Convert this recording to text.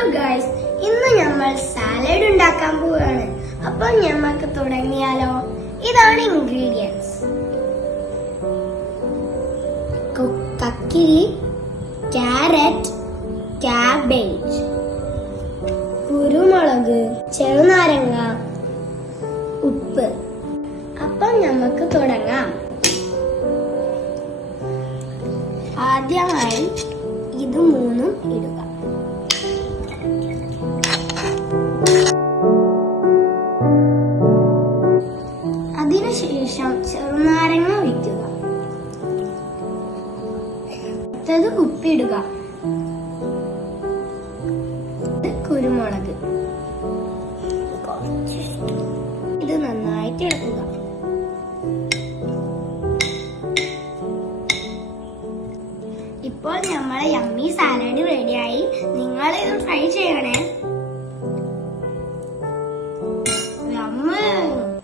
Hello guys, ഇന്ന് നമ്മൾ salad ഉണ്ടാക്കാൻ പോവുകയാണ്. അപ്പൊ നമുക്ക് തുടങ്ങിയാലോ? ഇതാണ് ഇൻഗ്രീഡിയൻസ്: കക്കിരി, ക്യാരറ്റ്, ക്യാബേജ്, കുരുമുളക്, ചെറുനാരങ്ങ, ഉപ്പ്. അപ്പം നമുക്ക് തുടങ്ങാം. ആദ്യമായി ഇത് മൂന്നും ഇടുക. അതിനുശേഷം ചെറുനാരങ്ങ ഒഴിക്കുക. അടുത്തത് ഉപ്പിടുക. കുരുമുളക്. ഇത് നന്നായിട്ട് ഇളക്കുക. ഇപ്പോൾ നമ്മളെ യമ്മി സാലഡ് റെഡിയായി. നിങ്ങൾ ഇത് ട്രൈ ചെയ്യണേ.